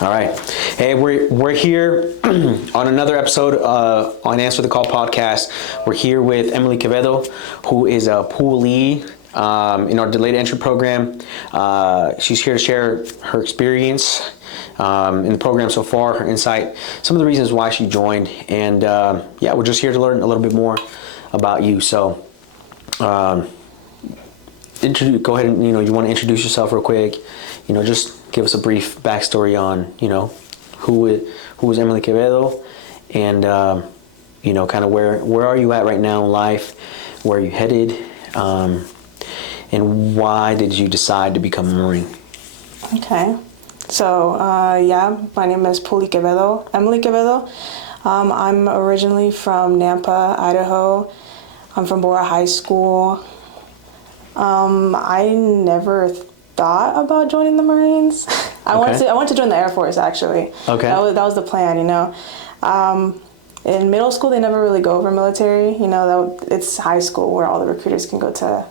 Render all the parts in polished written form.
All right. Hey, we're here on another episode on Answer the Call podcast. We're here with Emily Quevedo, who is a pool lead in our delayed entry program. She's here to share her experience in the program so far, her insight, some of the reasons why she joined, and we're just here to learn a little bit more about you. So, go ahead and you want to introduce yourself real quick. Just give us a brief backstory on who is Emily Quevedo, and kind of where are you at right now in life, where are you headed, and why did you decide to become a Marine? Okay, so my name is Emily Quevedo. I'm originally from Nampa, Idaho. I'm from Bora High School. I never thought about joining the Marines. I wanted to join the Air Force, actually. Okay. That was the plan, In middle school, they never really go over military. It's high school where all the recruiters can go to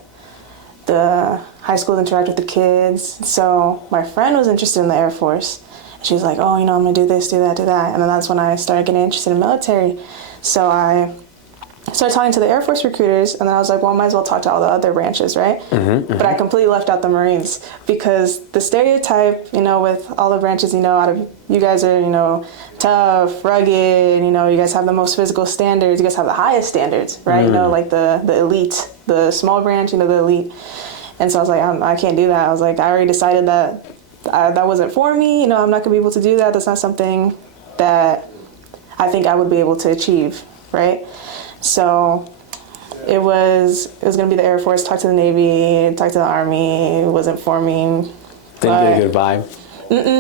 the high school to interact with the kids. So my friend was interested in the Air Force. She was like, I'm going to do this, do that, do that. And then that's when I started getting interested in military. So I started talking to the Air Force recruiters, and then I was like, well, I might as well talk to all the other branches, right? But I completely left out the Marines because the stereotype, with all the branches, out of you guys are, tough, rugged, you guys have the most physical standards, you guys have the highest standards, right? Like the elite, the small branch, the elite. And so I was like, I can't do that. I was like, I already decided that that wasn't for me. I'm not going to be able to do that. That's not something that I think I would be able to achieve, right? So it was going to be the Air Force, talk to the Navy, talk to the Army. It wasn't for me. Didn't get a good vibe?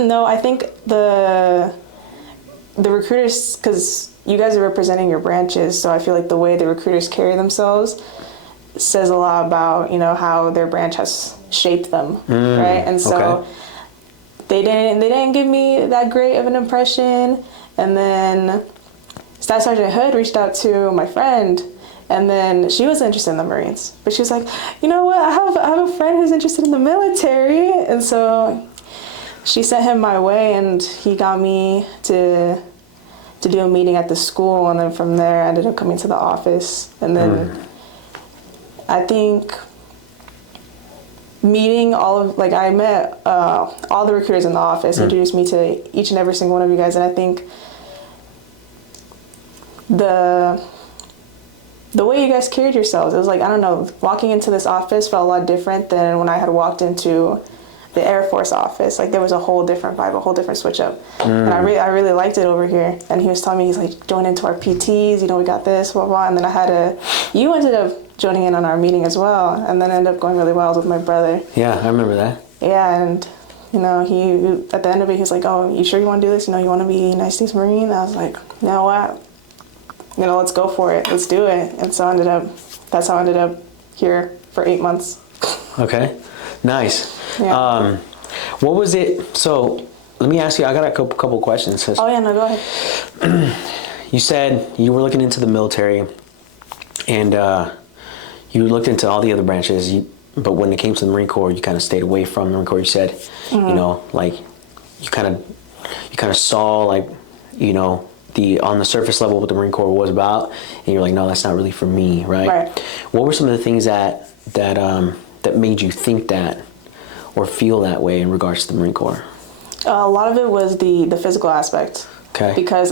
No, I think the recruiters, because you guys are representing your branches, so I feel like the way the recruiters carry themselves says a lot about, how their branch has shaped them, right? And so they didn't give me that great of an impression. And then Staff Sergeant Hood reached out to my friend, and then she was interested in the Marines. But she was like, you know what, I have a friend who's interested in the military. And so she sent him my way, and he got me to do a meeting at the school. And then from there, I ended up coming to the office. And then I think meeting I met all the recruiters in the office, introduced me to each and every single one of you guys. And I think the way you guys carried yourselves, it was like, I don't know, walking into this office felt a lot different than when I had walked into the Air Force office. Like, there was a whole different vibe, a whole different switch up. And I really liked it over here. And he was telling me, he's like, join into our PTs, we got this, blah, blah. And then you ended up joining in on our meeting as well. And then ended up going really well with my brother. Yeah, I remember that. Yeah, and he, at the end of it, he was like, oh, you sure you want to do this? You want to be a United States Marine? And I was like, you know what? Let's go for it. Let's do it. And so that's how I ended up here for 8 months. Okay, nice. Yeah. What was it? So let me ask you, I got a couple questions. Oh yeah, no, go ahead. You said you were looking into the military, and you looked into all the other branches, but when it came to the Marine Corps, you kind of stayed away from the Marine Corps. You said, you kind of saw on the surface level what the Marine Corps was about, and you're like, no, that's not really for me, right? Right. What were some of the things that made you think that or feel that way in regards to the Marine Corps? A lot of it was the physical aspect. Okay. Because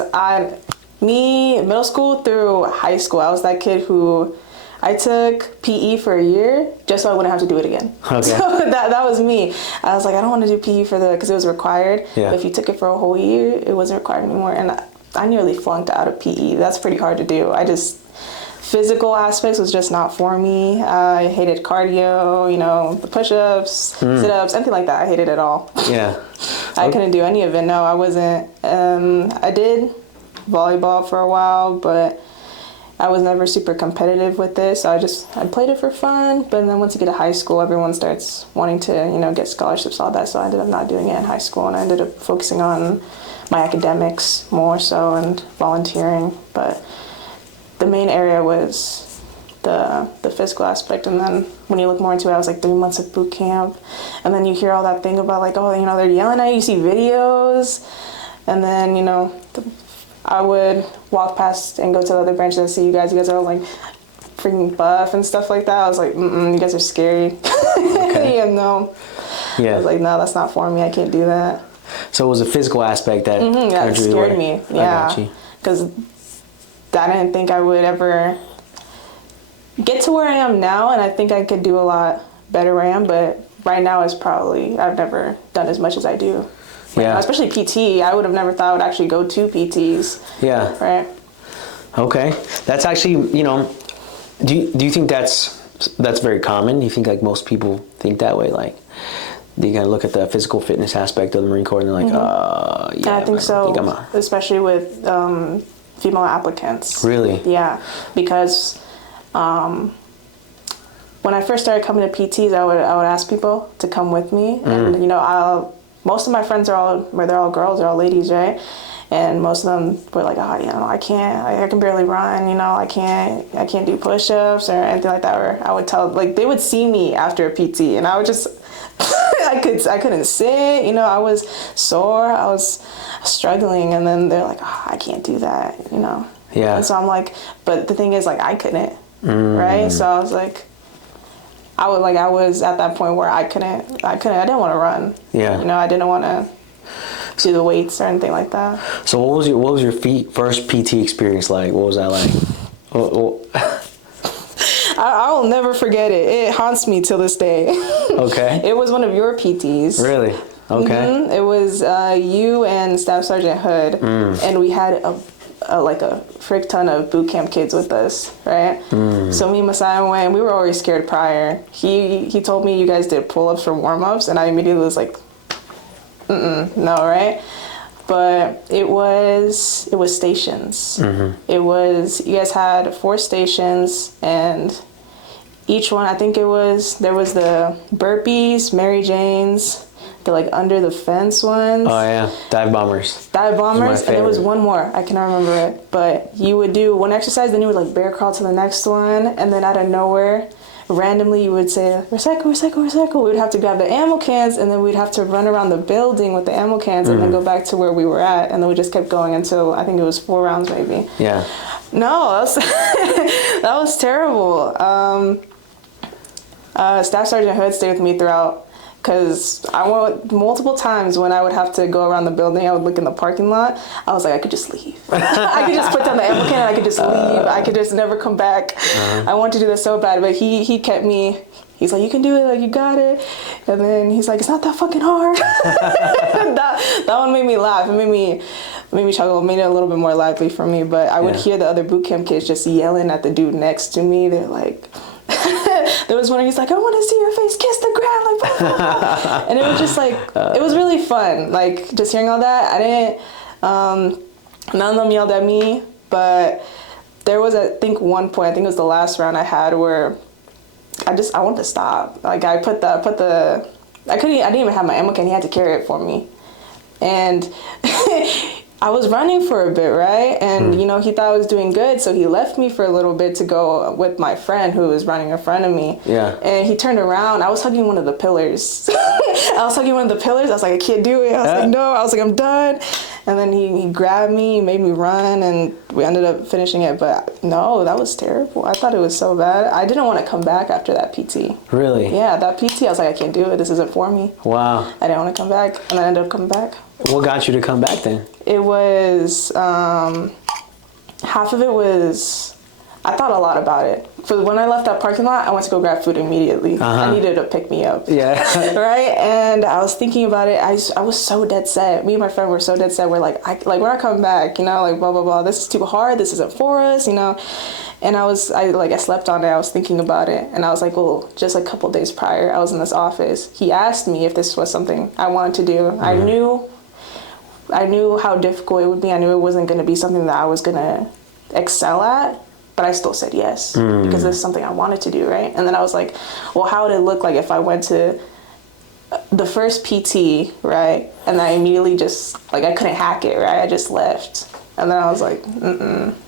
middle school through high school, I was that kid who I took PE for a year just so I wouldn't have to do it again. Okay. So that was me. I was like, I don't want to do PE because it was required. Yeah. But if you took it for a whole year, it wasn't required anymore. And I nearly flunked out of PE. That's pretty hard to do. Physical aspects was just not for me. I hated cardio, the push-ups, sit-ups, anything like that. I hated it all. Yeah. I couldn't do any of it. No, I wasn't. I did volleyball for a while, but I was never super competitive with this. So I played it for fun. But then once you get to high school, everyone starts wanting to, get scholarships, all that. So I ended up not doing it in high school, and I ended up focusing on my academics more so and volunteering. But the main area was the physical aspect. And then when you look more into it, I was like 3 months of boot camp. And then you hear all that thing about they're yelling at you. You see videos And then, I would walk past and go to the other branches and see you guys. You guys are all like freaking buff and stuff like that. I was like, you guys are scary. Okay. Yeah, no. I was like, no, that's not for me. I can't do that. So it was a physical aspect that Yeah, it scared me. Yeah. I got you. Because I didn't think I would ever get to where I am now, and I think I could do a lot better where I am, but right now is probably, I've never done as much as I do. Yeah. Especially PT. I would have never thought I would actually go to PTs. Yeah. Right? Okay. That's actually, do you think that's very common? Do you think like most people think that way? Like they kind of look at the physical fitness aspect of the Marine Corps and they're like, yeah. I think so, especially with female applicants. Really? Yeah, because when I first started coming to PTs, I would ask people to come with me, and most of my friends they're all girls, they're all ladies, right? And most of them were like, I can't, I can barely run, I can't do push-ups or anything like that. Or I would tell, like, they would see me after a PT, and I would just, I couldn't sit, I was sore, I was struggling, and then they're like, I can't do that, Yeah. And so I'm like, but the thing is, like, I couldn't, right? So I was like, I was at that point where I didn't want to run. Yeah. I didn't want to do the weights or anything like that. So what was your first PT experience like? What was that like? I will never forget it. It haunts me till this day. Okay. It was one of your PTs. Really? Okay. Mm-hmm. It was you and Staff Sergeant Hood, and we had a frick ton of boot camp kids with us, right? So me and Messiah went, and we were already scared prior. He told me you guys did pull-ups for warm-ups, and I immediately was like, no, right? But it was stations. It was, you guys had 4 stations, and each one, I think there was the burpees, Mary Janes, the like under the fence ones. Oh yeah, dive bombers. And there was one more, I cannot remember it, but you would do one exercise, then you would like bear crawl to the next one, and then out of nowhere, randomly you would say, recycle, recycle, recycle. We would have to grab the ammo cans, and then we'd have to run around the building with the ammo cans, and then go back to where we were at, and then we just kept going until, I think it was 4 rounds maybe. Yeah. No, that was terrible. Staff Sergeant Hood stayed with me throughout, because I went multiple times when I would have to go around the building, I would look in the parking lot. I was like, I could just leave. I could just put down the ammo can and I could just leave. I could just never come back. I wanted to do this so bad, but he kept me. He's like, you can do it, like you got it. And then he's like, it's not that fucking hard. that one made me laugh. It made me chuckle. It made it a little bit more lively for me. But I would hear the other boot camp kids just yelling at the dude next to me. They're like, there was one where he's like, I want to see your face kiss the ground, like, blah, blah, blah. And it was just like, it was really fun, like, just hearing all that. I didn't, none of them yelled at me, but there was, I think, one point, I think it was the last round I had, where I wanted to stop. Like, I didn't even have my ammo can, he had to carry it for me. And I was running for a bit, right? And, he thought I was doing good, so he left me for a little bit to go with my friend who was running in front of me. Yeah. And he turned around. I was hugging one of the pillars. I was like, I can't do it. I was like, no. I was like, I'm done. And then he grabbed me, made me run, and we ended up finishing it. But no, that was terrible. I thought it was so bad. I didn't want to come back after that PT. Really? Yeah, that PT, I was like, I can't do it. This isn't for me. Wow. I didn't want to come back, and I ended up coming back. What got you to come back then? It was, half of it was, I thought a lot about it. So when I left that parking lot, I went to go grab food immediately. I needed to pick me up. Yeah. Right? And I was thinking about it. I was so dead set. Me and my friend were so dead set. We're like, we're not coming back, like, blah, blah, blah. This is too hard. This isn't for us, And I slept on it. I was thinking about it. And I was like, well, just a couple days prior, I was in this office. He asked me if this was something I wanted to do. I knew how difficult it would be. I knew it wasn't going to be something that I was going to excel at, but I still said yes because this is something I wanted to do, right? And then I was like, well, how would it look like if I went to the first PT, right? And I immediately just, I couldn't hack it, right? I just left. And then I was like,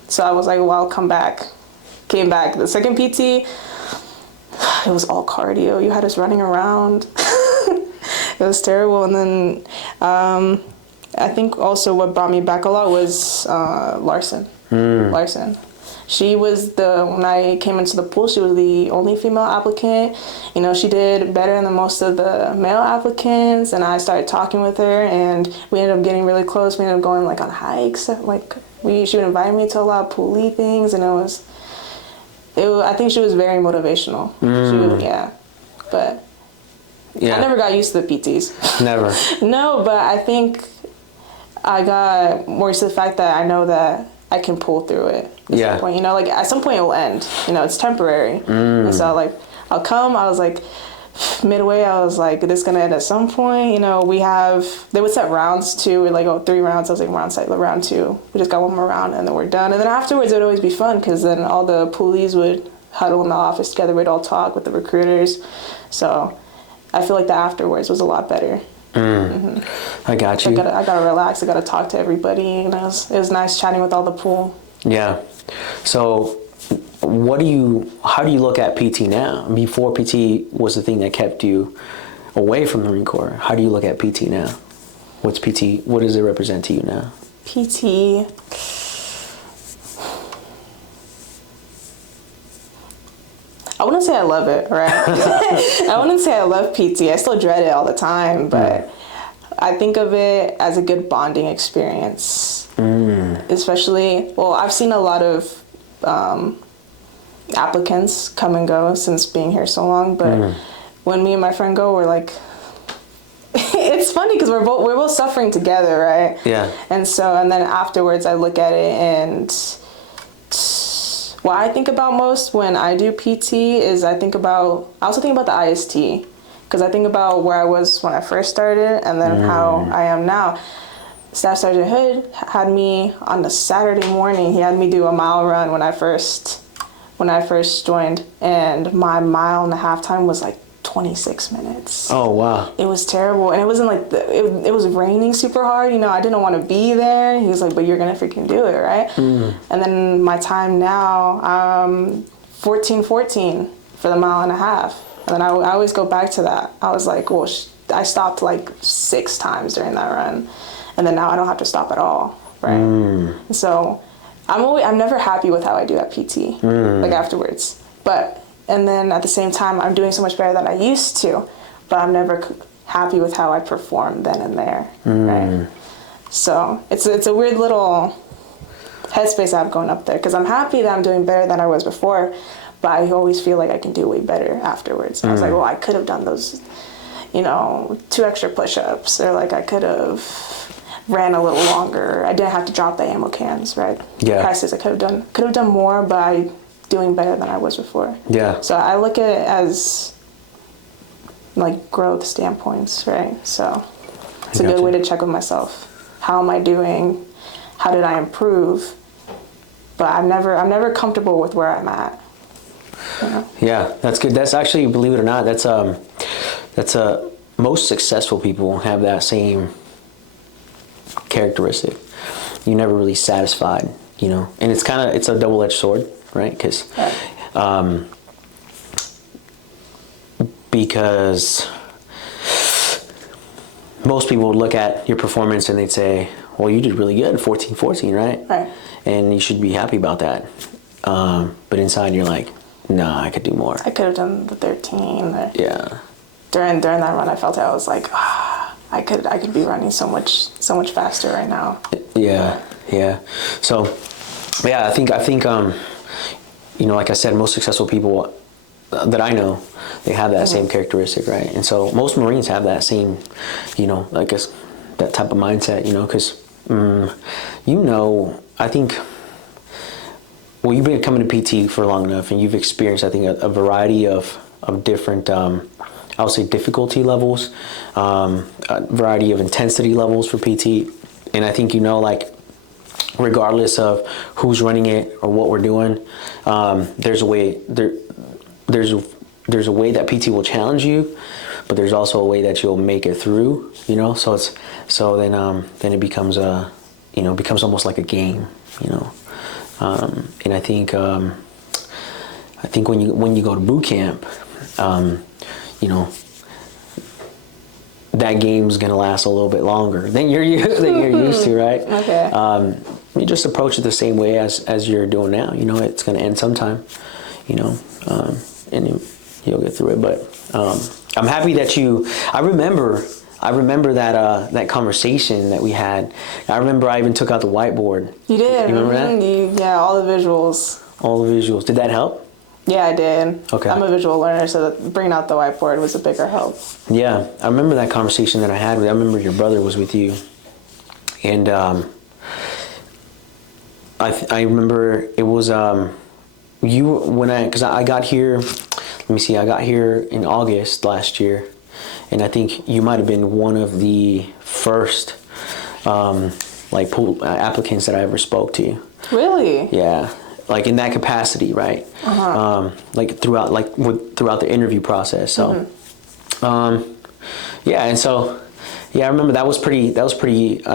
So I was like, well, I'll come back. Came back. The second PT, it was all cardio. You had us running around. It was terrible. And then I think also what brought me back a lot was Larson. Larson. She was when I came into the pool, she was the only female applicant. You know, she did better than most of the male applicants, and I started talking with her, and we ended up getting really close. We ended up going like on hikes. Like she would invite me to a lot of pool things, and I think she was very motivational. She would, yeah. But I never got used to the PTs. Never. No, but I think I got more used to the fact that I know that I can pull through it. At some point, you know, like at some point it will end. You know, it's temporary. And so like I'll come. I was like midway. I was like, this is gonna end at some point. You know, they would set rounds too. We're like, 3 rounds. I was like, round 2. We just got one more round and then we're done. And then afterwards it would always be fun because then all the poolies would huddle in the office together. We'd all talk with the recruiters. So I feel like the afterwards was a lot better. I got you. I gotta relax. I gotta talk to everybody. And it was nice chatting with all the pool. Yeah. So how do you look at PT now? Before PT was the thing that kept you away from the Marine Corps, how do you look at PT now? What's PT? What does it represent to you now? PT. I wouldn't say I love it, right? I wouldn't say I love PT. I still dread it all the time, but I think of it as a good bonding experience. Especially, I've seen a lot of applicants come and go since being here so long, but when me and my friend go, we're like, it's funny because we're both suffering together, right? Yeah. And then afterwards I look at it, and what I think about most when I do PT is I also think about the IST, because I think about where I was when I first started and then how I am now. Staff Sergeant Hood had me on a Saturday morning. He had me do a mile run when I first joined, and my 1.5-mile time was like 26 minutes. Oh, wow. It was terrible. And it wasn't like, it was raining super hard. You know, I didn't want to be there. He was like, but you're going to freaking do it, right? And then my time now, 14:14 for the 1.5 miles. And then I always go back to that. I was like, I stopped like 6 times during that run. And then now I don't have to stop at all, right? So I'm never happy with how I do at PT, like afterwards. And then at the same time, I'm doing so much better than I used to, but I'm never happy with how I perform then and there, right? So it's a weird little headspace I have going up there, because I'm happy that I'm doing better than I was before, but I always feel like I can do way better afterwards. I was like, I could have done those, 2 extra push-ups, or like I could have ran a little longer. I didn't have to drop the ammo cans, right? Yeah. Prices I could have done more by doing better than I was before. Yeah. So I look at it as like growth standpoints, right? So it's a good way to check with myself. How am I doing? How did I improve? But I'm never comfortable with where I'm at. You know? Yeah, that's good. That's actually, believe it or not, that's most successful people have that same characteristic. You're never really satisfied, and it's a double-edged sword, right? Because most people would look at your performance and they'd say, well, you did really good, 14:14, right? Right. And you should be happy about that. But inside you're like, nah, I could do more. I could have done the 13. Yeah. During that run, I felt I was like, I could be running so much faster right now. Yeah. So, yeah, I think like I said, most successsul people that I know, they have that same characteristic, right? And so most Marines have that same, I guess that type of mindset, because I think. Well, you've been coming to PT for long enough, and you've experienced, I think, a variety of different, I would say, difficulty levels, a variety of intensity levels for PT, and I think regardless of who's running it or what we're doing, there's a way there's a way that PT will challenge you, but there's also a way that you'll make it through. So then it becomes becomes almost like a game, and I think when you go to boot camp, that game's gonna last a little bit longer than you're used to, right? Okay. You just approach it the same way as you're doing now. You know, it's gonna end sometime. You know, and you'll get through it. But I'm happy that you. I remember that that conversation that we had. I remember I even took out the whiteboard. You did. You remember that? Yeah, all the visuals. All the visuals. Did that help? Yeah, I did. Okay. I'm a visual learner, so bringing out the whiteboard was a bigger help. Yeah, I remember that conversation that I had with. I remember your brother was with you, and I remember it was because I got here. Let me see. I got here in August last year, and I think you might have been one of the first like pool applicants that I ever spoke to. Really? Yeah. Like in that capacity, right? Like throughout the interview process. So, yeah, and so, yeah, I remember that was pretty. I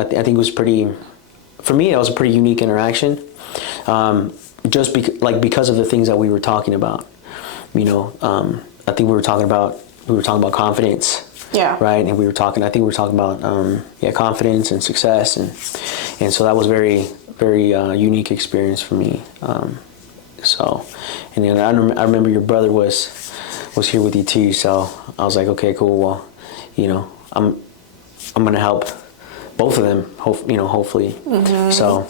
think it was pretty. For me, that was a pretty unique interaction. Just because of the things that we were talking about. You know, I think we were talking about confidence. Yeah. Right, and I think we were talking about confidence and success, and so that was very unique experience for me. So, and then I remember your brother was here with you too. So I was like, okay, cool. Well, you know, I'm gonna help both of them. Hopefully. Mm-hmm. So,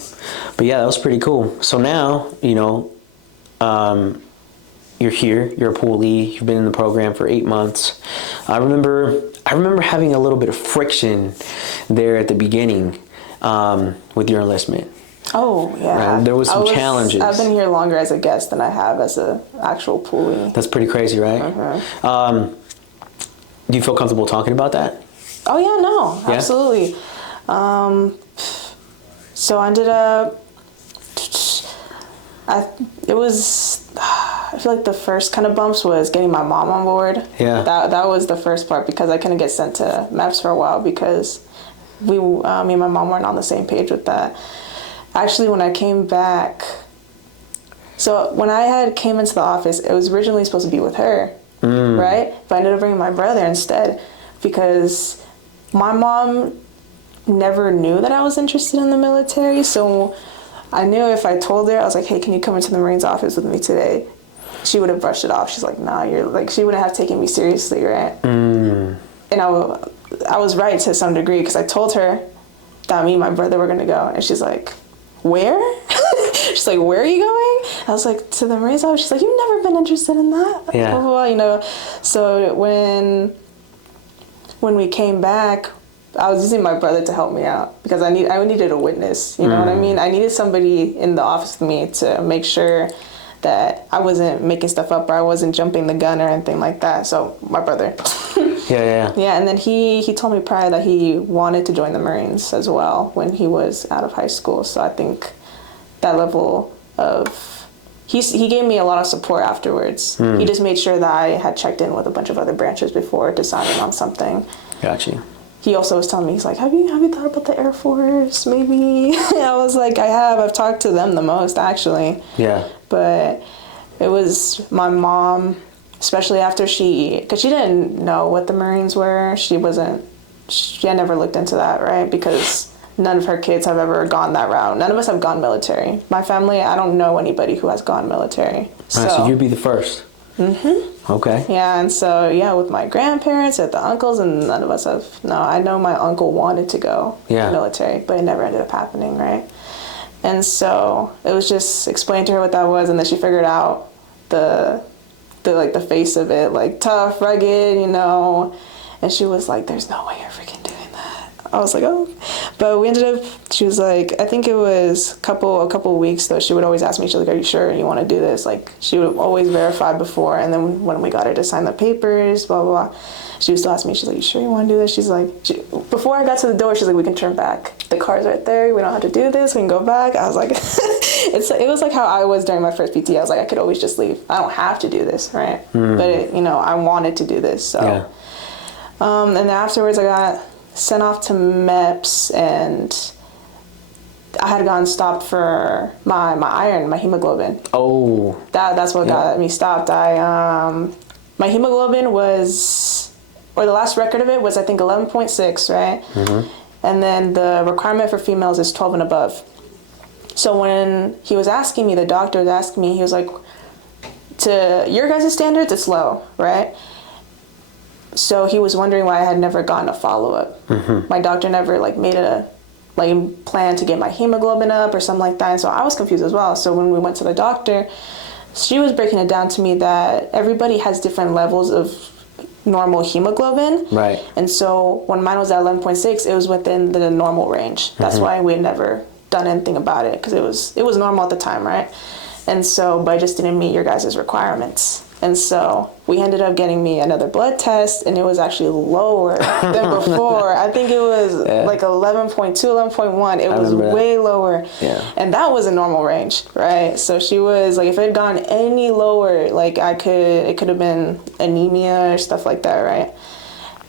but yeah, that was pretty cool. So now, you know, you're here. You're a poolee. You've been in the program for 8 months. I remember having a little bit of friction there at the beginning with your enlistment. Oh, yeah. Right? There was some challenges. I've been here longer as a guest than I have as an actual poolee. That's pretty crazy, right? Mm-hmm. Do you feel comfortable talking about that? Oh, yeah, no, Yeah? absolutely. So I ended up, I feel like the first kind of bumps was getting my mom on board. Yeah. That was the first part because I couldn't get sent to MEPS for a while because me and my mom weren't on the same page with that. Actually, when I came back, so when I came into the office, it was originally supposed to be with her, right? But I ended up bringing my brother instead because my mom never knew that I was interested in the military. So I knew if I told her, I was like, hey, can you come into the Marines office with me today? She would have brushed it off. She's like, nah, she wouldn't have taken me seriously, right? And I was right to some degree because I told her that me and my brother were going to go. And she's like, where? She's like, where are you going? I was like, to the Marines office. She's like, you've never been interested in that? Yeah. Blah, blah, blah, you know. So when we came back, I was using my brother to help me out because I needed a witness. You know what I mean? I needed somebody in the office with me to make sure that I wasn't making stuff up or I wasn't jumping the gun or anything like that. So my brother. Yeah. Yeah, and then he told me prior that he wanted to join the Marines as well when he was out of high school. So I think that level of he gave me a lot of support afterwards. He just made sure that I had checked in with a bunch of other branches before deciding on something. Gotcha. He also was telling me, he's like, have you thought about the Air Force, maybe? I was like, I've talked to them the most, actually. Yeah. But it was my mom, especially after because she didn't know what the Marines were. She had never looked into that, right? Because none of her kids have ever gone that route. None of us have gone military. My family, I don't know anybody who has gone military. So you'd be the first. Mm-hmm. Okay. Yeah, and so, with my grandparents and the uncles, and none of us have. No, I know my uncle wanted to go military, but it never ended up happening, right? And so it was just explain to her what that was, and then she figured out the face of it, like tough, rugged, you know. And she was like, "There's no way you're freaking doing that." I was like, "Oh," but we ended up. She was like, I think it was a couple weeks though. She would always ask me, she's like, "Are you sure you want to do this?" Like she would always verify before, and then when we got her to sign the papers, blah blah blah, she would still ask me, she's like, "You sure you want to do this?" She's like, before I got to the door, she's like, "We can turn back. The car's right there. We don't have to do this. We can go back." I was like, it was like how I was during my first PT. I was like, I could always just leave. I don't have to do this, right? But I wanted to do this, so. Yeah. And then afterwards, I got sent off to MEPS, and I had gotten stopped for my iron, my hemoglobin. Oh. That's what got me stopped. My hemoglobin was or the last record of it was, I think, 11.6, right? Mm-hmm. And then the requirement for females is 12 and above. So when he was asking me, the doctor was asking me, he was like, to your guys' standards, it's low, right? So he was wondering why I had never gotten a follow-up. Mm-hmm. My doctor never made a plan to get my hemoglobin up or something like that. And so I was confused as well. So when we went to the doctor, she was breaking it down to me that everybody has different levels of normal hemoglobin. Right. And so when mine was at 11.6, it was within the normal range. That's why we had never done anything about it, because it was normal at the time, right? And so, but I just didn't meet your guys' requirements. And so we ended up getting me another blood test, and it was actually lower than before. I think it was 11.2, 11.1. It was way lower. Yeah. And that was a normal range, right? So she was like, if it had gone any lower, it could have been anemia or stuff like that, right?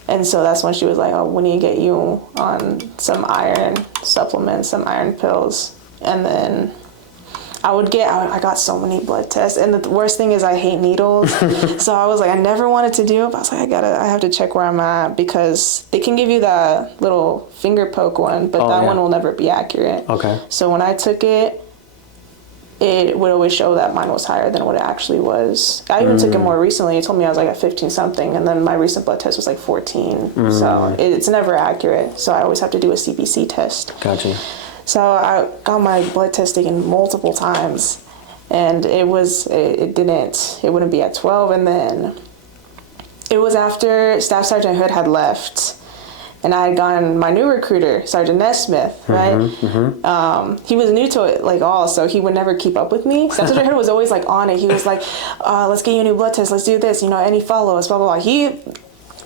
And so that's when she was like, oh, we need to get you on some iron supplements, some iron pills. And then I got so many blood tests, and the worst thing is I hate needles. So I was like, I never wanted to do it, but I was like, I have to check where I'm at, because they can give you that little finger poke one, but one will never be accurate. Okay. So when I took it, it would always show that mine was higher than what it actually was. I even took it more recently. It told me I was at 15 something, and then my recent blood test was 14. So it's never accurate. So I always have to do a CBC test. Gotcha. So I got my blood test taken multiple times, and it wouldn't be at 12. And then it was after Staff Sergeant Hood had left, and I had gotten my new recruiter, Sergeant Nesmith, right? He was new to it, so he would never keep up with me. Staff Sergeant Hood was always on it. He was like, let's get you a new blood test, let's do this, any follow-ups, blah, blah, blah.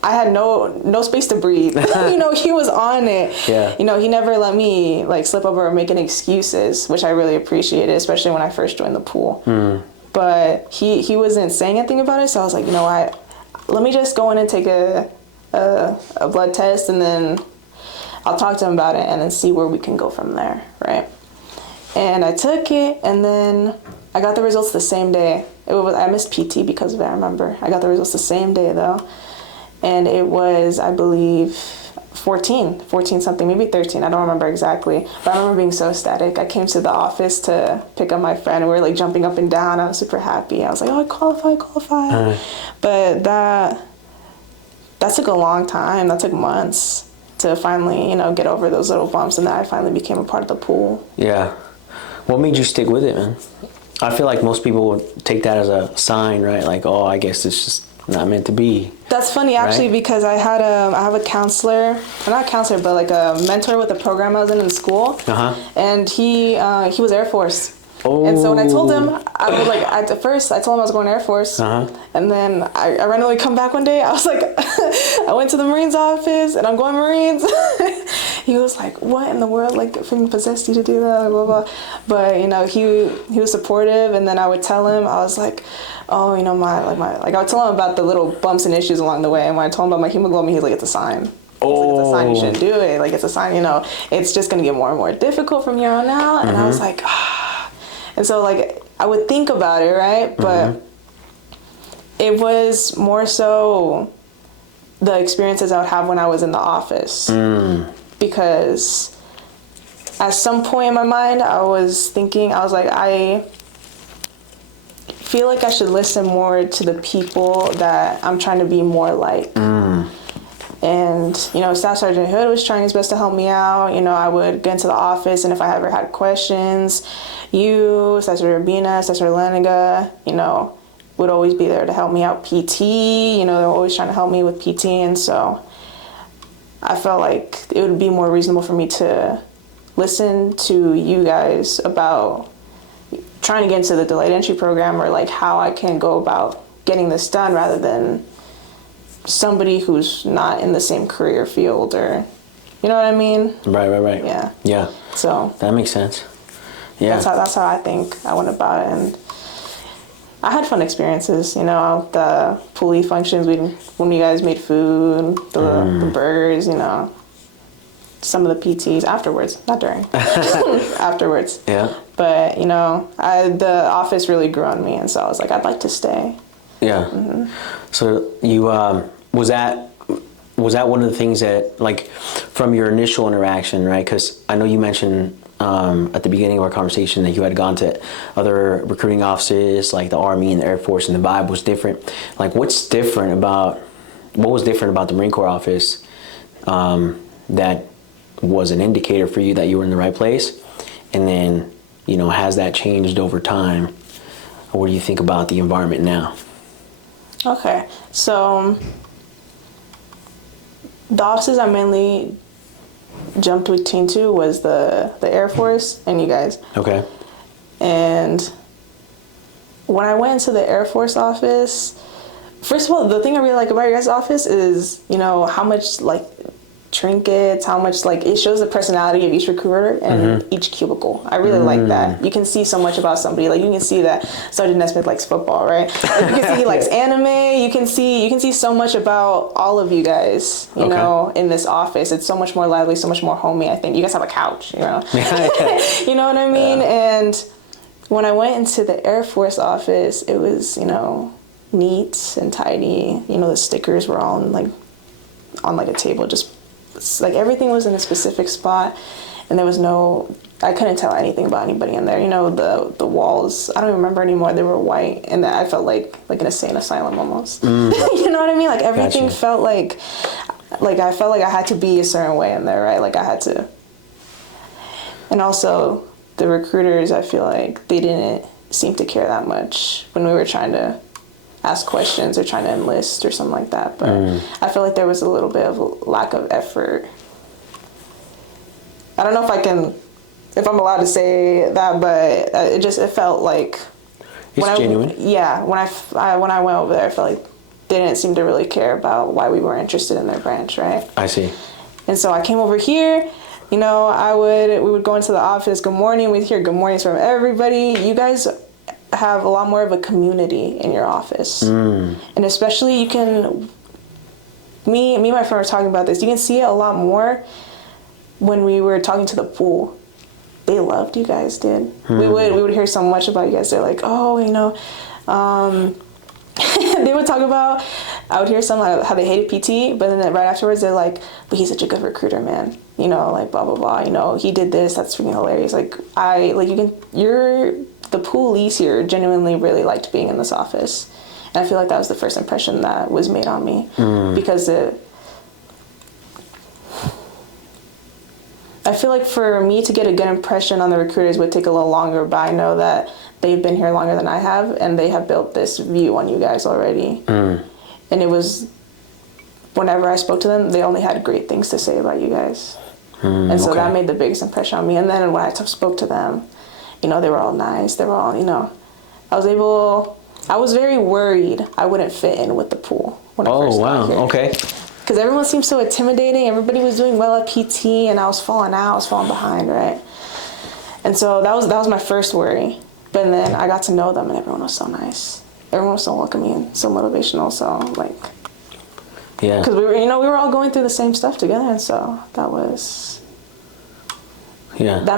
I had no space to breathe. He was on it. Yeah. He never let me slip over or make any excuses, which I really appreciated, especially when I first joined the pool. But he wasn't saying anything about it, so I was like, let me just go in and take a blood test, and then I'll talk to him about it, and then see where we can go from there, right? And I took it, and then I got the results the same day. I missed PT because of it, I remember. I got the results the same day, though. And it was, I believe, 14 something, maybe 13. I don't remember exactly. But I remember being so ecstatic. I came to the office to pick up my friend, and we were jumping up and down. I was super happy. I was like, oh, I qualify. But that took a long time. That took months to finally, get over those little bumps, and then I finally became a part of the pool. Yeah. What made you stick with it, man? I feel like most people would take that as a sign, right? I guess it's just not meant to be. That's funny, actually, right? Because I have a counselor, not a counselor, but a mentor with the program I was in school. And he was Air Force. Oh. And so when I told him, at first I told him I was going to Air Force. And then I randomly come back one day. I was like, I went to the Marines office, and I'm going Marines. He was like, what in the world, possessed you to do that, blah, blah. But, he was supportive, and then I would tell him, I was like, oh, I would tell him about the little bumps and issues along the way, and when I told him about my hemoglobin, he's like, it's a sign. Oh. It's a sign you shouldn't do it. It's a sign, it's just going to get more and more difficult from here on out. And I was like, ah. And so, I would think about it, right? But it was more so the experiences I would have when I was in the office. Because at some point in my mind, I was like, I feel like I should listen more to the people that I'm trying to be more like. And, Staff Sergeant Hood was trying his best to help me out. I would get into the office, and if I ever had questions, Staff Sergeant Urbina, Staff Sergeant Laniga, would always be there to help me out. PT, they were always trying to help me with PT, and so I felt like it would be more reasonable for me to listen to you guys about trying to get into the delayed entry program, or how I can go about getting this done, rather than somebody who's not in the same career field, or you know what I mean? Right. Yeah. So that makes sense. Yeah. That's how I think I went about it, and I had fun experiences. The pulley functions. When you guys made food, the burgers. Some of the PTs afterwards, not during. Afterwards. Yeah. But the office really grew on me, and so I was like, I'd like to stay. Yeah. So you was that was that one of the things that, like, from your initial interaction, right? Because I know you mentioned at the beginning of our conversation that you had gone to other recruiting offices, like the Army and the Air Force, and the vibe was different. Like, what was different about the Marine Corps office that was an indicator for you that you were in the right place? And then, has that changed over time? Or what do you think about the environment now? Okay, so the offices I mainly jumped between two was the Air Force and you guys. Okay. And when I went into the Air Force office, first of all, the thing I really like about your guys' office is, how much, like, trinkets, how much, like, it shows the personality of each recruiter and each cubicle. I really like that. You can see so much about somebody. Like, you can see that Sergeant Nesmith likes football, right? Like, you can see he likes anime. You can see so much about all of you guys, you know, in this office. It's so much more lively, so much more homey. I think you guys have a couch, you know. You know what I mean? And when I went into the Air Force office, it was, neat and tidy. The stickers were all on a table, just like everything was in a specific spot, and there was I couldn't tell anything about anybody in there. The walls, I don't even remember anymore. They were white, and that I felt like an insane asylum almost. You know what I mean? Like everything felt like I felt like I had to be a certain way in there, right? Like I had to. And also the recruiters, I feel like they didn't seem to care that much when we were trying to ask questions or trying to enlist or something like that. But I feel like there was a little bit of a lack of effort. I don't know if I'm allowed to say that, but it felt like it's genuine. Yeah, when I went over there, I felt like they didn't seem to really care about why we were interested in their branch, right? I see. And so I came over here. We would go into the office. Good morning. We'd hear good mornings from everybody. You guys have a lot more of a community in your office, and especially me and my friend were talking about this. You can see it a lot more when we were talking to the pool. They loved you guys, dude. We would hear so much about you guys. They're like, they would talk about, I would hear some how they hated PT, but then right afterwards they're like, but he's such a good recruiter, man. Like blah blah blah. He did this. That's freaking hilarious. The police here genuinely really liked being in this office, and I feel like that was the first impression that was made on me because I feel like for me to get a good impression on the recruiters would take a little longer, but I know that they've been here longer than I have, and they have built this view on you guys already. And it was, whenever I spoke to them, they only had great things to say about you guys. And so that made the biggest impression on me. And then when I spoke to them, they were all nice. They were all, I was very worried I wouldn't fit in with the pool when I first got here. Okay. Because everyone seemed so intimidating. Everybody was doing well at PT, and I was falling behind, right? And so that was my first worry. But then I got to know them, and everyone was so nice. Everyone was so welcoming, so motivational. So yeah. Because we were all going through the same stuff together, and so that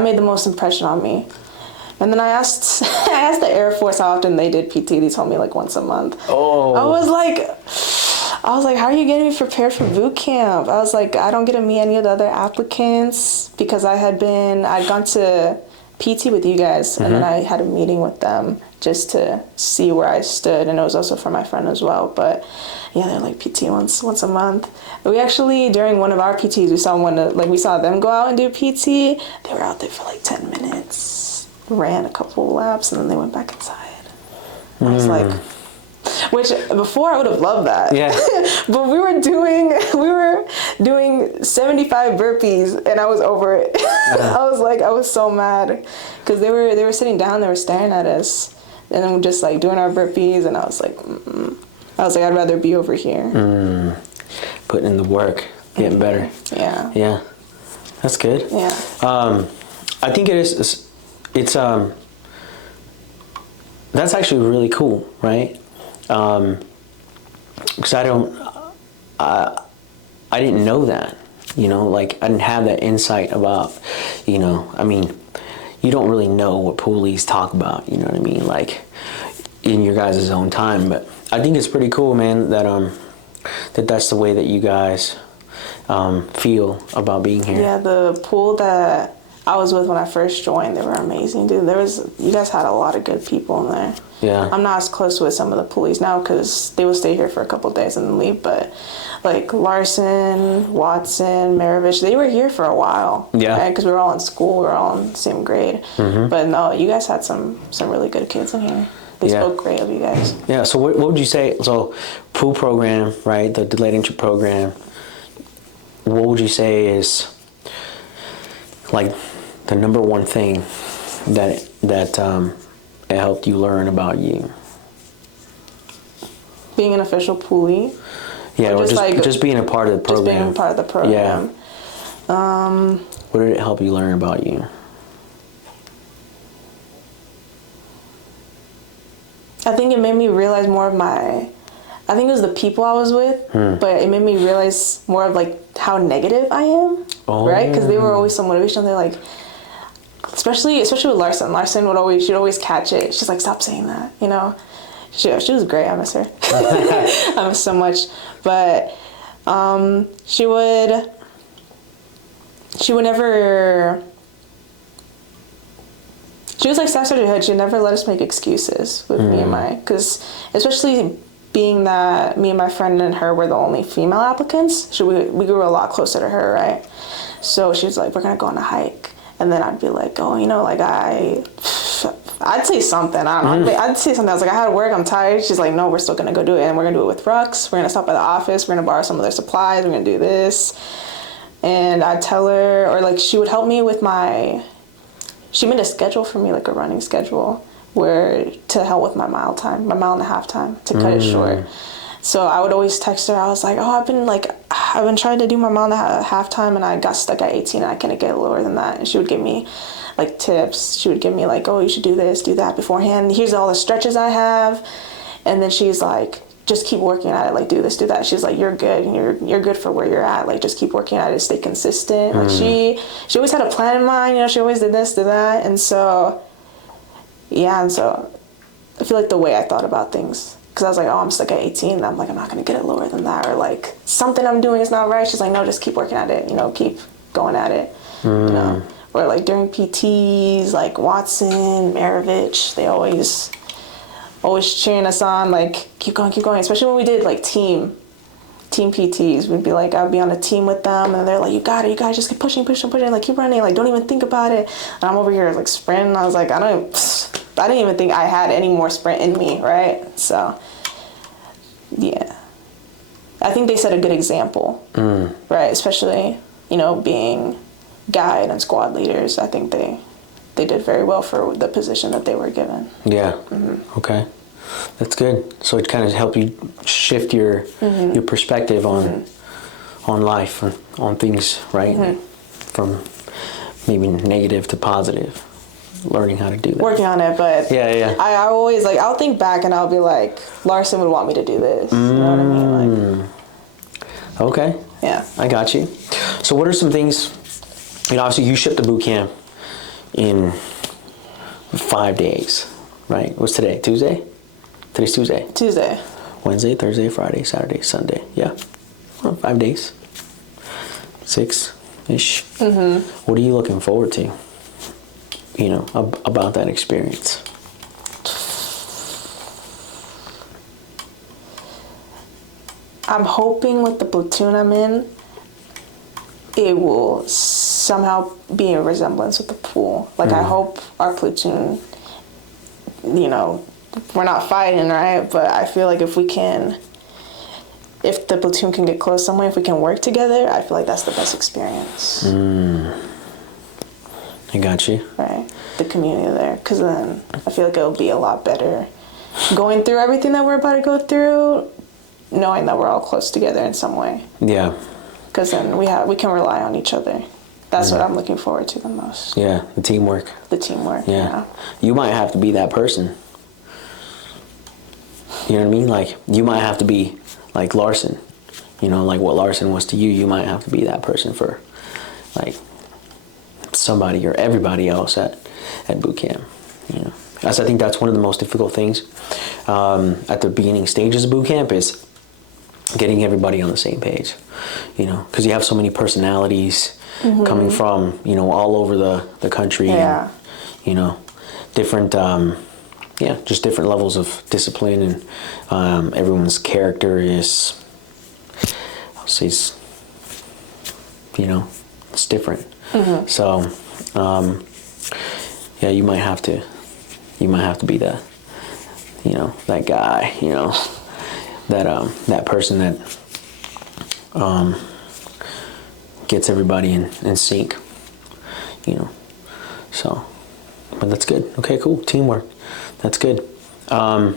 made the most impression on me. And then I asked the Air Force how often they did PT. They told me once a month. Oh. I was like, how are you getting me prepared for boot camp? I was like, I don't get to meet any of the other applicants because I'd gone to PT with you guys, and then I had a meeting with them just to see where I stood, and it was also for my friend as well. But yeah, they're like PT once a month. But we actually, during one of our PTs, we saw them go out and do PT. They were out there for 10 minutes, ran a couple laps, and then they went back inside. I was like, which before I would have loved that. Yeah. But we were doing 75 burpees, and I was over it. I was so mad because they were sitting down, they were staring at us, and then we're just doing our burpees, and I was like, I'd rather be over here. Putting in the work, getting better. Yeah. Yeah. That's good. Yeah. I think it's that's actually really cool, right? Because I didn't know that, I didn't have that insight about, I mean, you don't really know what police talk about, you know what I mean? In your guys' own time, but I think it's pretty cool, man, that that's the way that you guys feel about being here? Yeah, the pool that I was with when I first joined, they were amazing, dude. You guys had a lot of good people in there. Yeah. I'm not as close with some of the police now because they will stay here for a couple of days and then leave. But like Larson, Watson, Maravich, they were here for a while. Yeah. Right? Because we were all in school, we were all in the same grade. But no, you guys had some really good kids in here. They spoke great of you guys. Yeah. So what would you say? So pool program, right? The delayed entry program. What would you say is like the number one thing that it helped you learn about you? Being an official poolie. Yeah, or just being a part of the program. Just being a part of the program. Yeah. What did it help you learn about you? I think it made me realize more of I think it was the people I was with, but it made me realize more of like how negative I am, right? Because they were always so motivational. They're like, especially with Larson. Larson she'd always catch it. She's like, stop saying that, you know? She was great. I miss her. I miss so much. But she would never. She was like Staff Sergeant Hood. She'd never let us make excuses with me and because especially being that me and my friend and her were the only female applicants, we grew a lot closer to her, right? So she was like, we're gonna go on a hike. And then I'd be like, oh, you know, like I'd say something. I don't know. I'd say something. I was like, I had to work. I'm tired. She's like, no, we're still gonna go do it, and we're gonna do it with Rux. We're gonna stop by the office. We're gonna borrow some of their supplies. We're gonna do this. And I'd tell her, or like she would help me with she made a schedule for me, like a running schedule, to help with my mile and a half time, to cut it short. So I would always text her. I was like, oh, I've been trying to do my mile and a half time, and I got stuck at 18, and I couldn't get lower than that. And she would give me like tips. She would give me like, oh, you should do this, do that beforehand. Here's all the stretches I have. And then she's like, just keep working at it, like do this, do that. She's like, you're good, and you're good for where you're at. Like just keep working at it, stay consistent. Like she always had a plan in mind, you know, she always did this, did that. And so I feel like the way I thought about things, because I was like, oh, I'm stuck at 18, and I'm like, I'm not gonna get it lower than that, or like something I'm doing is not right. She's like, no, just keep working at it, you know, keep going at it. You know. Or like during PTs, like Watson, Maravich, they always cheering us on, like keep going, especially when we did like team PTs. We'd be like, I'd be on a team with them, and they're like, you got it, you guys just keep pushing, like keep running, like don't even think about it. And I'm over here like sprinting. I was like, I didn't even think I had any more sprint in me, right? So yeah, I think they set a good example, right? Especially, you know, being guide and squad leaders. I think they did very well for the position that they were given. Yeah. Okay. That's good. So it kind of helped you shift your perspective on life, on things, right? From maybe negative to positive. Learning how to do that. Working on it, but yeah. I always like, I'll think back and I'll be like, Larson would want me to do this. You know what I mean? Like, okay. Yeah. I got you. So what are some things, you know, obviously you shipped the boot camp in 5 days, right? What's today? Tuesday? Today's Tuesday. Tuesday. Wednesday, Thursday, Friday, Saturday, Sunday. Yeah. Well, 5 days. 6-ish. What are you looking forward to, you know, about that experience? I'm hoping with the platoon I'm in, it will somehow be a resemblance with the pool. Like I hope our platoon, you know, we're not fighting, right? But I feel like if the platoon can get close somewhere, if we can work together, I feel like that's the best experience. I got you. Right? The community there. Because then I feel like it'll be a lot better going through everything that we're about to go through, knowing that we're all close together in some way. Yeah. Because then we can rely on each other. That's what I'm looking forward to the most. Yeah, the teamwork. Yeah. You might have to be that person. You know what I mean? Like, you might have to be like Larson. You know, like what Larson was to you, you might have to be that person for, like, somebody or everybody else at boot camp. You know, I think that's one of the most difficult things at the beginning stages of boot camp is getting everybody on the same page, because you have so many personalities coming from, all over the country. Yeah. And, different, just different levels of discipline, and everyone's character is, I'll say, it's different. So, you might have to be that, that guy, that person that gets everybody in sync, so, but that's good. Okay, cool. Teamwork. That's good. What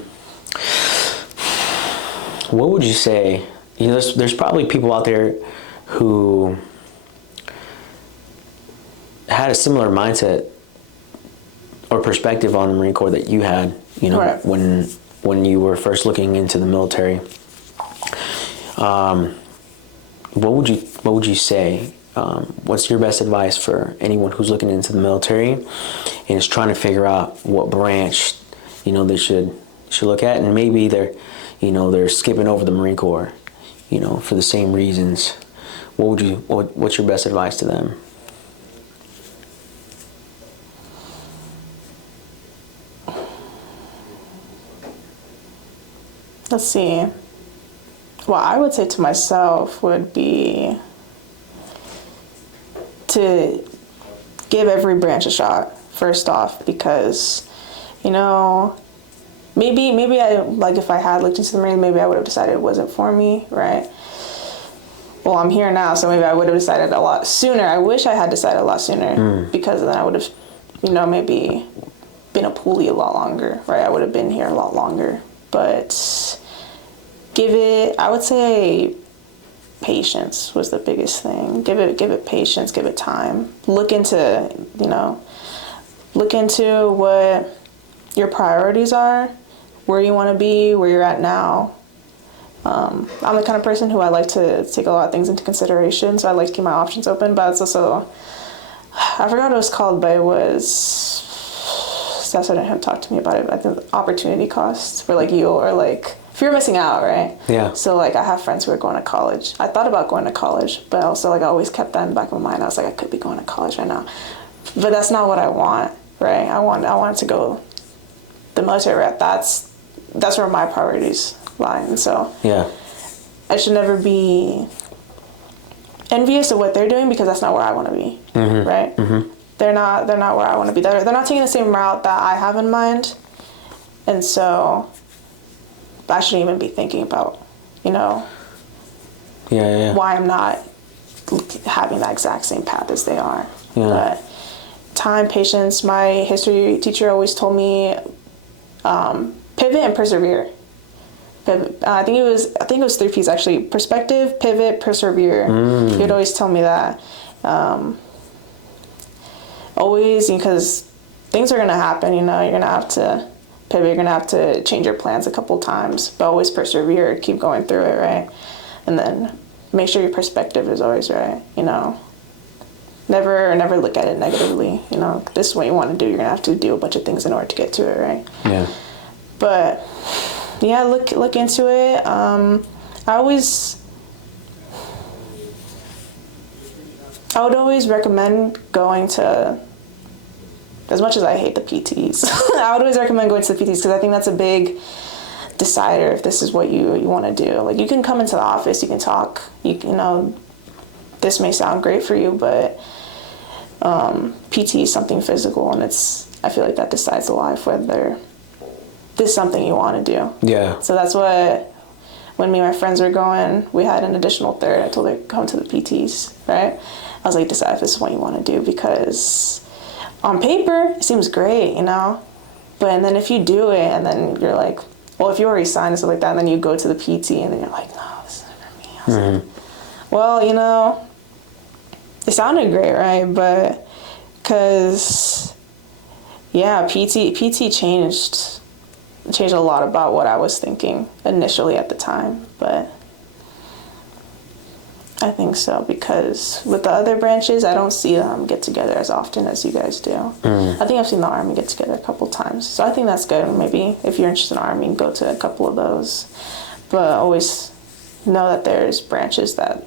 would you say, there's probably people out there who had a similar mindset or perspective on the Marine Corps that you had, Right. when you were first looking into the military. What would you say? What's your best advice for anyone who's looking into the military and is trying to figure out what branch, they should look at, and maybe they're skipping over the Marine Corps, for the same reasons. What's your best advice to them? Let's see. What I would say to myself would be to give every branch a shot, first off, because, maybe I, like, if I had looked into the Marines, maybe I would have decided it wasn't for me, right? Well, I'm here now, so maybe I would have decided a lot sooner. I wish I had decided a lot sooner, because then I would have, maybe been a poolie a lot longer, right? I would have been here a lot longer. But I would say patience was the biggest thing. Give it patience, give it time. Look into what your priorities are, where you want to be, where you're at now. I'm the kind of person who I like to take a lot of things into consideration, so I like to keep my options open, but it's also, I forgot what it was called, but it was, Seth didn't talk to me about it, but I think opportunity costs, where if you're missing out, right? Yeah. So I have friends who are going to college. I thought about going to college, but also I always kept that in the back of my mind. I was like, I could be going to college right now, but that's not what I want, right? I want to go the military route. That's where my priorities lie, and so I should never be envious of what they're doing, because that's not where I want to be, right? They're not where I want to be. They're not taking the same route that I have in mind, and so I shouldn't even be thinking about, why I'm not having that exact same path as they are. Yeah. But time, patience. My history teacher always told me, pivot and persevere. Pivot. I think it was 3 P's actually: perspective, pivot, persevere. He would always tell me that. Always, because things are gonna happen. You're gonna have to pivot. You're gonna have to change your plans a couple times, but always persevere. Keep going through it, right? And then make sure your perspective is always right. Never look at it negatively. This is what you want to do. You're gonna have to do a bunch of things in order to get to it, right? Yeah. But yeah, look into it. I would always recommend going to, as much as I hate the PTs, I would always recommend going to the PTs, because I think that's a big decider if this is what you want to do. You can come into the office, you can talk, this may sound great for you, but PT is something physical, and I feel like that decides a lot of whether this is something you want to do. Yeah. So that's what, when me and my friends were going, we had an additional third. I told her to come to the PTs, right? I was like, decide if this is what you want to do, because on paper, it seems great, and then if you do it, and then you're like, well, if you already signed and stuff like that, and then you go to the PT, and then you're like, no, this isn't for me. I was like, well, it sounded great, right? But, because, yeah, PT changed a lot about what I was thinking initially at the time, but I think so, because with the other branches, I don't see them get together as often as you guys do. I think I've seen the Army get together a couple times, so I think that's good. Maybe if you're interested in Army, go to a couple of those, but always know that there's branches that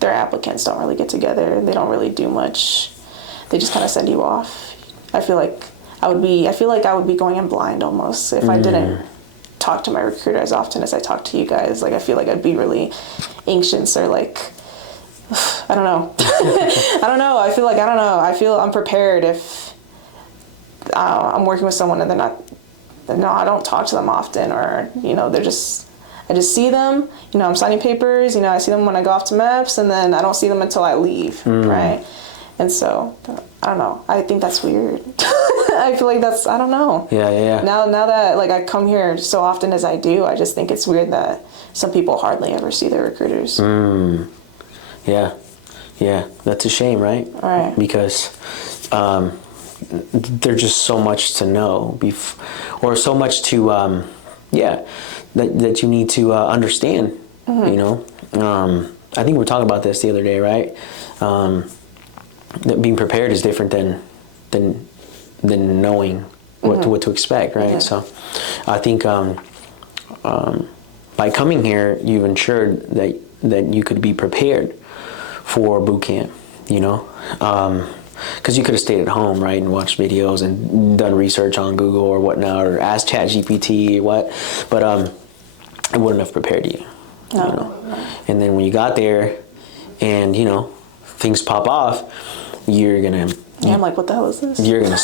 their applicants don't really get together. They don't really do much. They just kind of send you off. I feel like I would be going in blind almost if I didn't talk to my recruiter as often as I talk to you guys. Like, I feel like I'd be really anxious, or like, I don't know. I feel I'm prepared if I'm working with someone and I don't talk to them often, or, I just see them, I'm signing papers, I see them when I go off to MEPS, and then I don't see them until I leave, right? And so, I don't know. I think that's weird. I feel like that's, I don't know. Yeah. Now that, like, I come here so often as I do, I just think it's weird that some people hardly ever see their recruiters. Yeah. That's a shame, right? Right. Because there's just so much to know, or so much to, that you need to understand, I think we were talking about this the other day, right? That being prepared is different than knowing what to expect, right? Yeah. So I think by coming here, you've ensured that you could be prepared for boot camp, because you could have stayed at home, right, and watched videos and done research on Google or whatnot, or asked ChatGPT or what, but it wouldn't have prepared you. No. And then when you got there, and things pop off, you're gonna. Yeah, I'm like, what the hell is this? You're gonna,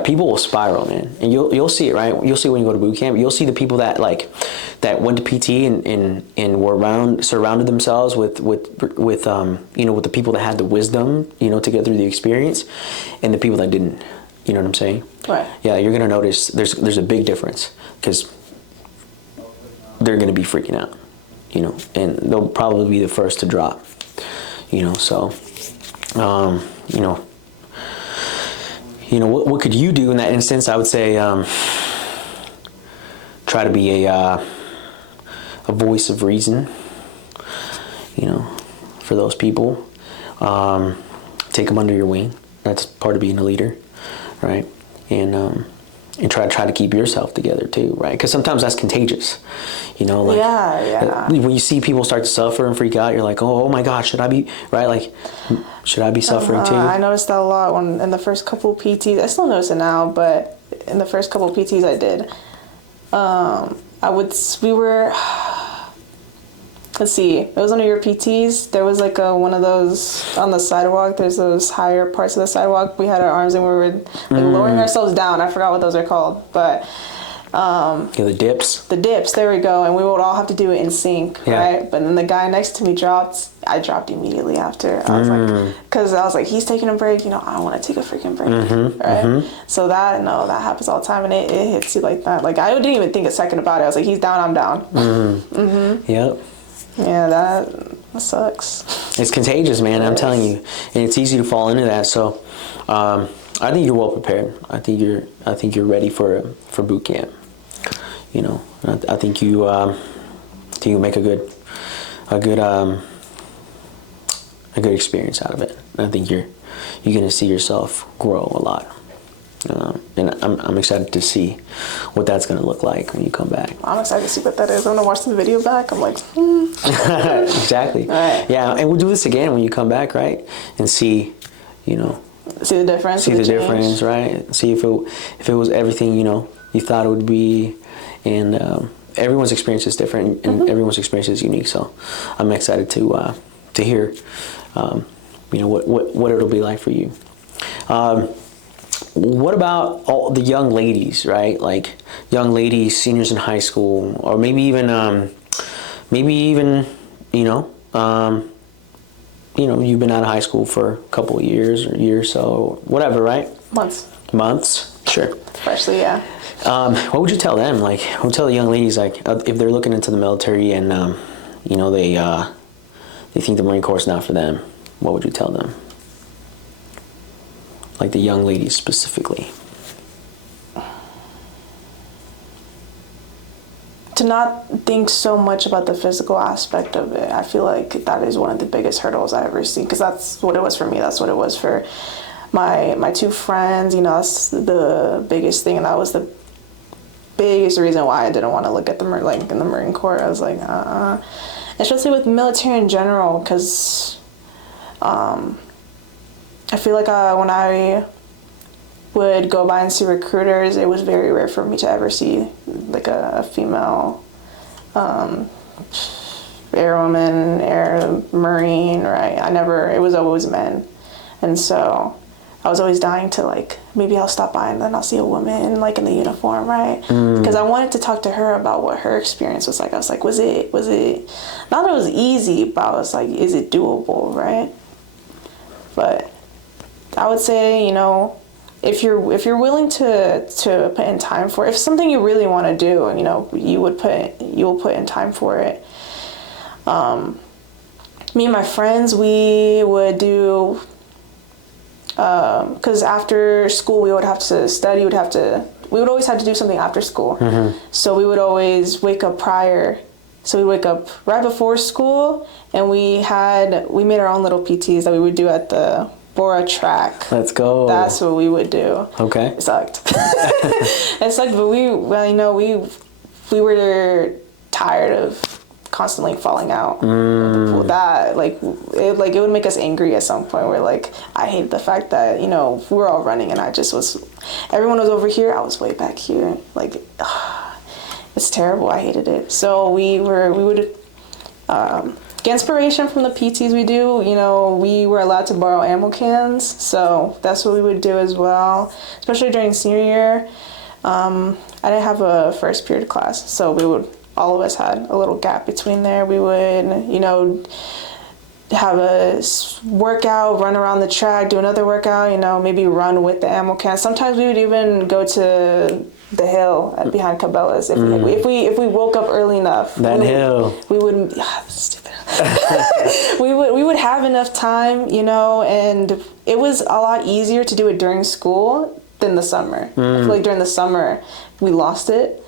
people will spiral, man, and you'll see it, right? You'll see when you go to boot camp. You'll see the people that went to PT and were surrounded themselves with the people that had the wisdom, to get through the experience, and the people that didn't. You know what I'm saying? Right. Yeah, you're gonna notice there's a big difference, because they're gonna be freaking out, and they'll probably be the first to drop, so, what could you do in that instance? I would say try to be a voice of reason, for those people. Take them under your wing. That's part of being a leader, right? And try to keep yourself together too, right? Because sometimes that's contagious, when you see people start to suffer and freak out, you're like, oh my God, should I be, right? Like, should I be suffering too? I noticed that a lot in the first couple PTs. I still notice it now, but in the first couple PTs I did, let's see, it was one of your PTs. There was like one of those on the sidewalk. There's those higher parts of the sidewalk. We had our arms and we were lowering ourselves down. I forgot what those are called, but the dips. The dips, there we go. And we would all have to do it in sync, right? But then the guy next to me dropped. I dropped immediately after. I was like, because I was like, he's taking a break. I want to take a freaking break, right? So that happens all the time, and it hits you like that. Like, I didn't even think a second about it. I was like, he's down, I'm down. Yep. Yeah, that sucks. It's contagious, man. I'm telling you, and it's easy to fall into that. So, I think you're well prepared. I think you're ready for boot camp. I think you make a good experience out of it. I think you're going to see yourself grow a lot. And I'm excited to see what that's going to look like when you come back. I'm excited to see what that is. I'm going to watch the video back. I'm like, Exactly. Right. Yeah, and we'll do this again when you come back, right? And see, see the difference. See the difference, right? See if it was everything, you thought it would be. And everyone's experience is different, and everyone's experience is unique. So I'm excited to hear, what it'll be like for you. What about all the young ladies, right? Like young ladies, seniors in high school, or maybe even you've been out of high school for a couple of years or year or so, whatever, right? Months, sure. Especially, yeah. What would you tell them? Like, what would you tell the young ladies, like, if they're looking into the military and they think the Marine Corps is not for them? What would you tell them? Like the young ladies specifically. To not think so much about the physical aspect of it. I feel like that is one of the biggest hurdles I've ever seen, because that's what it was for me. That's what it was for my two friends. That's the biggest thing, and that was the biggest reason why I didn't want to look at in the Marine Corps. I was like, And especially with military in general, because I feel like when I would go by and see recruiters, it was very rare for me to ever see like a female airwoman, air marine, right? It was always men. And so I was always dying to, like, maybe I'll stop by and then I'll see a woman like in the uniform, right? Because I wanted to talk to her about what her experience was like. I was like, was it not that it was easy, but I was like, is it doable, right? But I would say, you know, if you're willing to put in time for it, if something you really want to do, you know, you will put in time for it. Me and my friends, we would do, because after school we would have to study, we would always have to do something after school. So we would always wake up prior. So we wake up right before school, and we made our own little PTs that we would do at the Bora track. Let's go. That's what we would do. Okay. It sucked. It sucked, but we were tired of constantly falling out. That it would make us angry at some point. Where like I hated the fact that, you know, we were all running and everyone was over here, I was way back here. Like it's terrible. I hated it. So we would get inspiration from the PTs we do. You know, we were allowed to borrow ammo cans, so that's what we would do as well, especially during senior year. I didn't have a first period class, so all of us had a little gap between there. We would, you know, have a workout, run around the track, do another workout, you know, maybe run with the ammo can. Sometimes we would even go to the hill behind Cabela's if we woke up early enough. We would stupid. we would have enough time, you know, and it was a lot easier to do it during school than the summer. I feel like during the summer we lost it,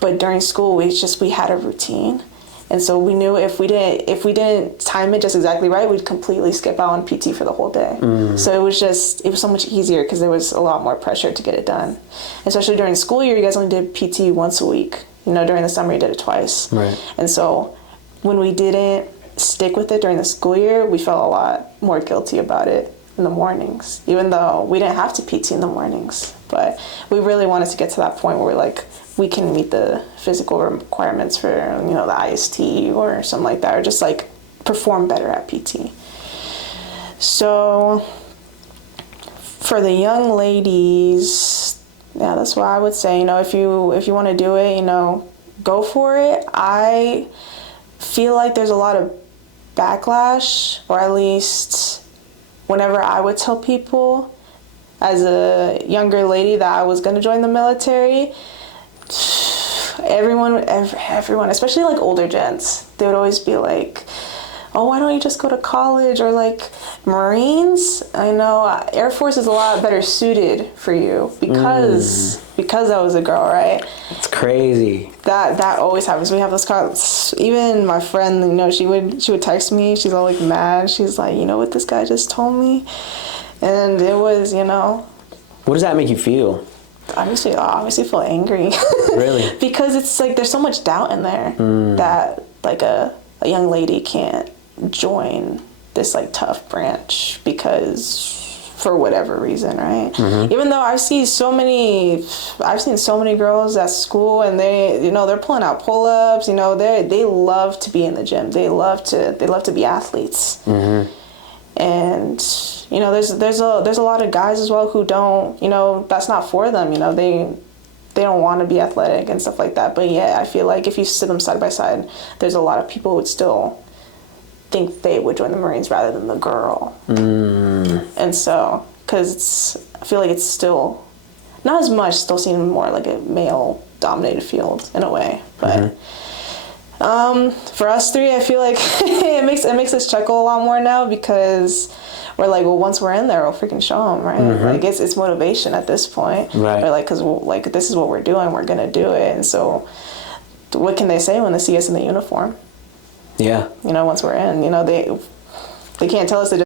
but during school we had a routine. And so we knew if we didn't time it just exactly right, we'd completely skip out on PT for the whole day. So it was so much easier because there was a lot more pressure to get it done. Especially during school year, you guys only did PT once a week. You know, during the summer you did it twice. Right. And so when we didn't stick with it during the school year, we felt a lot more guilty about it in the mornings, even though we didn't have to PT in the mornings. But we really wanted to get to that point where we're like, we can meet the physical requirements for, you know, the IST or something like that, or just like perform better at PT. So for the young ladies, yeah, that's why I would say, you know, if you want to do it, you know, go for it. I feel like there's a lot of backlash, or at least whenever I would tell people as a younger lady that I was going to join the military, everyone, especially like older gents, they would always be like, oh, why don't you just go to college, or like Marines? I know Air Force is a lot better suited for you because I was a girl, right? It's crazy. That always happens. We have those calls. Even my friend, you know, she would text me. She's all like mad. She's like, you know what this guy just told me? And it was, you know. What does that make you feel? Obviously feel angry. Really? Because it's like there's so much doubt in there that like a young lady can't join this like tough branch because for whatever reason, right? Even though I've seen so many girls at school, and they, you know, they're pulling out pull-ups, you know, they love to be in the gym. They love to be athletes. And you know, there's a lot of guys as well who don't, you know, that's not for them, you know, they don't want to be athletic and stuff like that. But yeah, I feel like if you sit them side by side, there's a lot of people who would still think they would join the Marines rather than the girl. And so, because I feel like it's still not as much, still seen more like a male dominated field in a way. But for us three, I feel like it makes us chuckle a lot more now, because we're like, well, once we're in there, we'll freaking show them, right? Like it's motivation at this point, right? We're like, because like this is what we're doing, we're gonna do it. And so, what can they say when they see us in the uniform? Yeah, you know, once we're in, you know, they can't tell us to